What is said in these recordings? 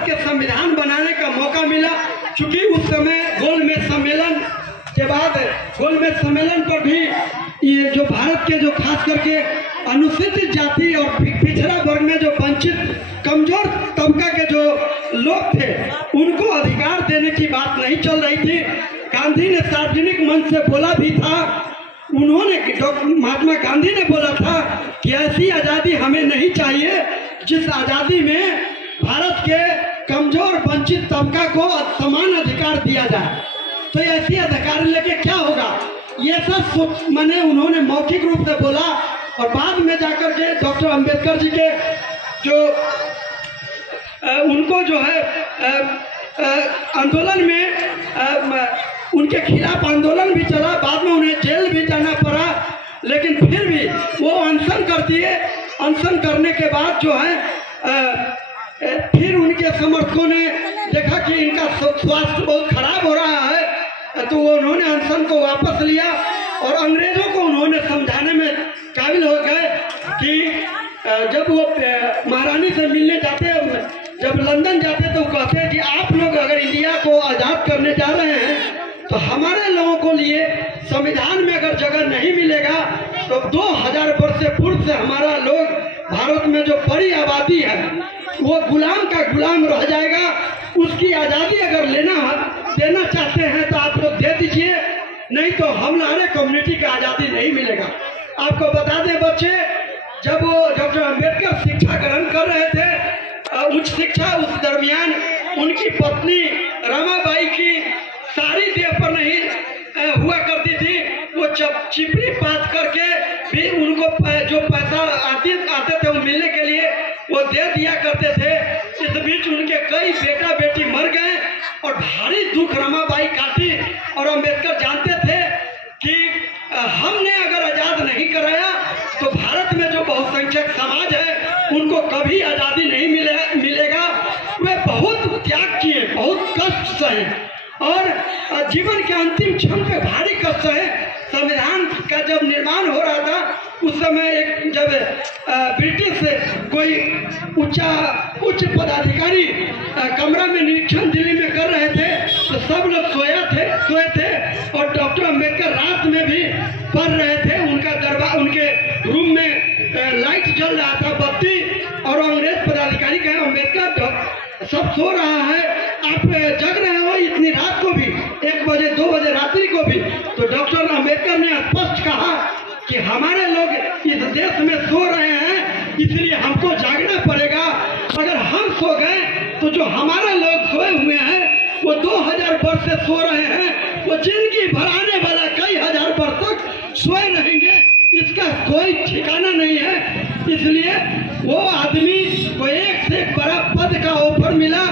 भारत के संविधान बनाने का मौका मिला। चूंकि उस समय गोलमेज सम्मेलन के बाद गोलमेज सम्मेलन पर भी ये जो भारत के जो खास करके अनुसूचित जाति और पिछड़ा वर्ग में जो वंचित कमजोर तबका के जो लोग थे उनको अधिकार देने की बात नहीं चल रही थी। गांधी ने सार्वजनिक मंच से बोला भी था, उन्होंने महात्मा गांधी ने बोला था कि ऐसी आज़ादी हमें नहीं चाहिए जिस आज़ादी में भारत के कमजोर वंचित तबका को समान अधिकार दिया जाए। तो ऐसी अधिकार लेके क्या होगा, ये सब मैंने उन्होंने मौखिक रूप से बोला। और बाद में जाकर के डॉक्टर अंबेडकर जी के जो उनको जो है आंदोलन में उनके खिलाफ आंदोलन भी चला, बाद में उन्हें जेल भी जाना पड़ा, लेकिन फिर भी वो अनशन कर दिए। अनशन करने के बाद जो है फिर उनके समर्थकों ने देखा कि इनका स्वास्थ्य बहुत खराब हो रहा है, तो वो उन्होंने अनशन को वापस लिया और अंग्रेजों को उन्होंने समझाने में काबिल हो गए कि जब वो महारानी से मिलने जाते, जब लंदन जाते तो कहते हैं कि आप लोग अगर इंडिया को आज़ाद करने जा रहे हैं तो हमारे लोगों को लिए संविधान में अगर जगह नहीं मिलेगा तो 2000 वर्ष से पूर्व से हमारा लोग भारत में जो बड़ी आबादी है वो गुलाम का गुलाम रह जाएगा। उसकी आज़ादी अगर देना चाहते हैं तो आप लोग दे दीजिए, नहीं तो हमारे कम्युनिटी का आज़ादी नहीं मिलेगा। आपको बता दें बच्चे, जब वो डॉक्टर अंबेडकर शिक्षा ग्रहण कर रहे थे उच्च शिक्षा, उस दरमियान उनकी पत्नी रमाबाई की सारी देह पर नहीं हुआ करती थी। वो चिपड़ी पात करके भी उनको जो पैसा आते थे वो मिलने के लिए वो दे दिया करते थे। इस बीच उनके कई बेटा बेटी मर गए और भारी दुख रमाबाई काटी। और अंबेडकर जानते थे कि हमने अगर आज़ाद नहीं कराया तो भारत में जो बहुसंख्यक समाज है उनको कभी आज़ादी नहीं मिलेगा। वे बहुत त्याग किए, बहुत कष्ट सहे और जीवन के अंतिम क्षण पे भारी कष्ट सहे। संविधान का जब निर्माण हो रहा था उस समय एक जब ब्रिटिश कोई उच्च पदाधिकारी कमरा में निरीक्षण दिल्ली में कर रहे थे तो सब लोग सोए थे और डॉक्टर अंबेडकर रात में भी पढ़ रहे थे। उनका दरबार, उनके रूम में लाइट जल रहा था, बत्ती, और अंग्रेज पदाधिकारी कहे अंबेडकर सब सो रहा है, आप जग रहे हो इतनी रात को भी, 1 बजे 2 बजे रात्रि को भी। तो डॉक्टर अंबेडकर ने स्पष्ट कहा कि हमारे लोग इस देश में सो रहे हैं इसलिए हमको जागना पड़ेगा। अगर हम सो गए तो जो हमारे लोग सोए हुए हैं वो 2000 वर्ष से सो रहे हैं, वो जिंदगी भर आने वाला कई हजार वर्ष तक सोए रहेंगे, इसका कोई ठिकाना नहीं है। इसलिए वो आदमी को एक से एक बड़ा पद का ऑफर मिला,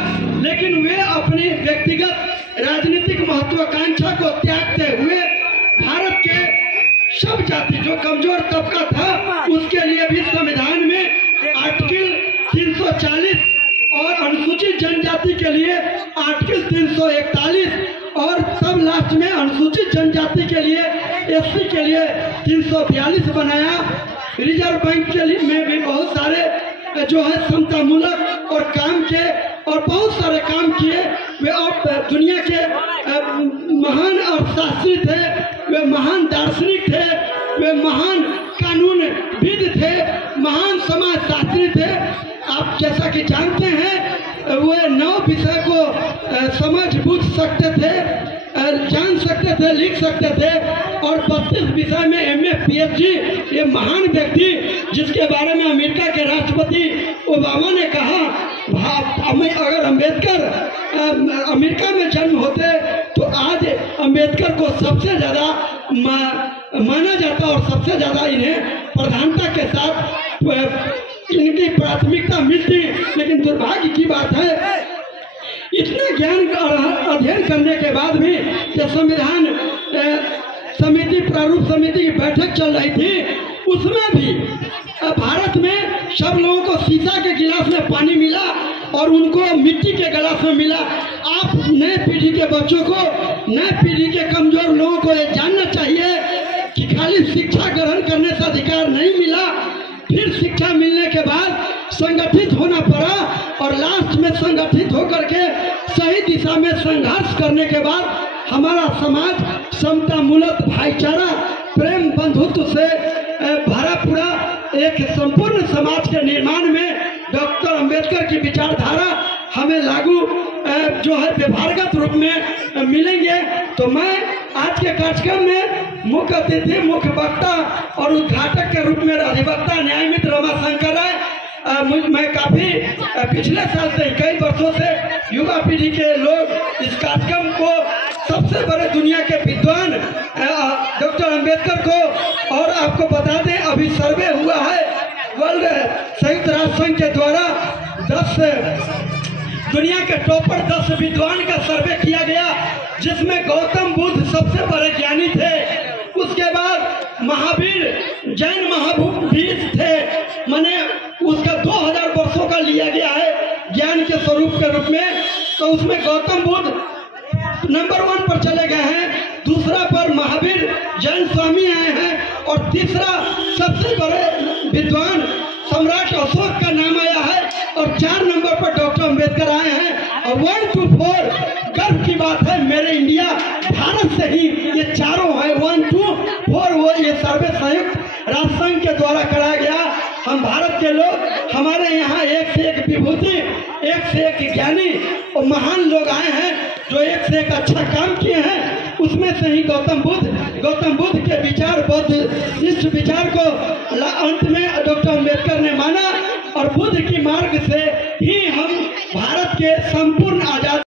लेकिन वे अपनी व्यक्तिगत राजनीतिक महत्वाकांक्षा को त्यागते हुए भारत के सब जाति जो कमजोर तबका था उसके लिए भी संविधान में आर्टिकल 340 और अनुसूचित जनजाति के लिए आर्टिकल 341 और सब लास्ट में अनुसूचित जनजाति के लिए एससी के लिए 342 बनाया। रिजर्व बैंक के लिए में भी बहुत सारे जो है समतामूलक और काम के और बहुत सारे काम किए। वे अब दुनिया के महान अर्थशास्त्री थे, वे महान दार्शनिक थे, वे महान कानूनविद थे, महान समाजशास्त्री थे। आप जैसा कि जानते हैं वे 9 विषय को समझ बूझ सकते थे, जान सकते थे, लिख सकते थे और 32 विषय में MA PhD। ये महान व्यक्ति जिसके बारे में अमेरिका के राष्ट्रपति ओबामा ने कहा अगर अंबेडकर अमेरिका में जन्म होते तो आज अंबेडकर को सबसे ज़्यादा माना जाता और सबसे ज़्यादा इन्हें प्रधानता के साथ इनकी प्राथमिकता मिलती। लेकिन दुर्भाग्य की बात है इतना ज्ञान अध्ययन करने के बाद भी जब संविधान समिति प्रारूप समिति की बैठक चल रही थी उसमें भी भारत में सब लोगों को शीशा के गिलास में पानी मिला और उनको मिट्टी के गिलास में मिला। आप नए पीढ़ी के बच्चों को, नए पीढ़ी के कमजोर लोगों को ये जानना चाहिए कि खाली शिक्षा ग्रहण करने से अधिकार नहीं मिला, फिर शिक्षा मिलने के बाद संगठित होना पड़ा और लास्ट में संगठित होकर के सही दिशा में संघर्ष करने के बाद हमारा समाज समता मूलक भाईचारा प्रेम बंधुत्व से भरा पूरा एक संपूर्ण समाज के निर्माण में डॉक्टर अंबेडकर की विचारधारा हमें लागू जो है व्यवहारगत रूप में मिलेंगे। तो मैं आज के कार्यक्रम में मुख्य अतिथि, मुख्य वक्ता और उद्घाटक के रूप में अधिवक्ता न्यायमित्र रमाशंकर राय, मैं काफ़ी पिछले साल से कई वर्षों से युवा पीढ़ी के लोग इस कार्यक्रम को सबसे बड़े दुनिया के विद्वान डॉक्टर अंबेडकर को, और आपको बता दें अभी सर्वे हुआ है वर्ल्ड संयुक्त राष्ट्र संघ के द्वारा 10 दुनिया के टॉपर 10 विद्वान का सर्वे किया गया, जिसमें गौतम बुद्ध सबसे बड़े ज्ञानी थे। उसके बाद महावीर जैन महावीर थे, माने उसका 2000 वर्षों का लिया गया है ज्ञान के स्वरूप के रूप में। तो उसमें गौतम बुद्ध नंबर 1 पर चले गए हैं, दूसरा पर महावीर जैन स्वामी आए हैं, और तीसरा सबसे बड़े विद्वान सम्राट अशोक का नाम आया है, और 4 नंबर पर डॉक्टर अंबेडकर आए हैं। और 1 to 4 गर्व की बात है, मेरे इंडिया भारत से ही ये चारों है 1 to 4 वो ये सर्वे संयुक्त राष्ट्र संघ के द्वारा कराया गया। हम भारत के लोग, हमारे यहाँ एक से एक विभूति, एक से एक ज्ञानी और महान लोग आए हैं जो एक से एक अच्छा काम किए हैं। उसमें से ही गौतम बुद्ध के विचार, बौद्ध इस विचार को अंत में डॉक्टर अंबेडकर ने माना, और बुद्ध की मार्ग से ही हम भारत के संपूर्ण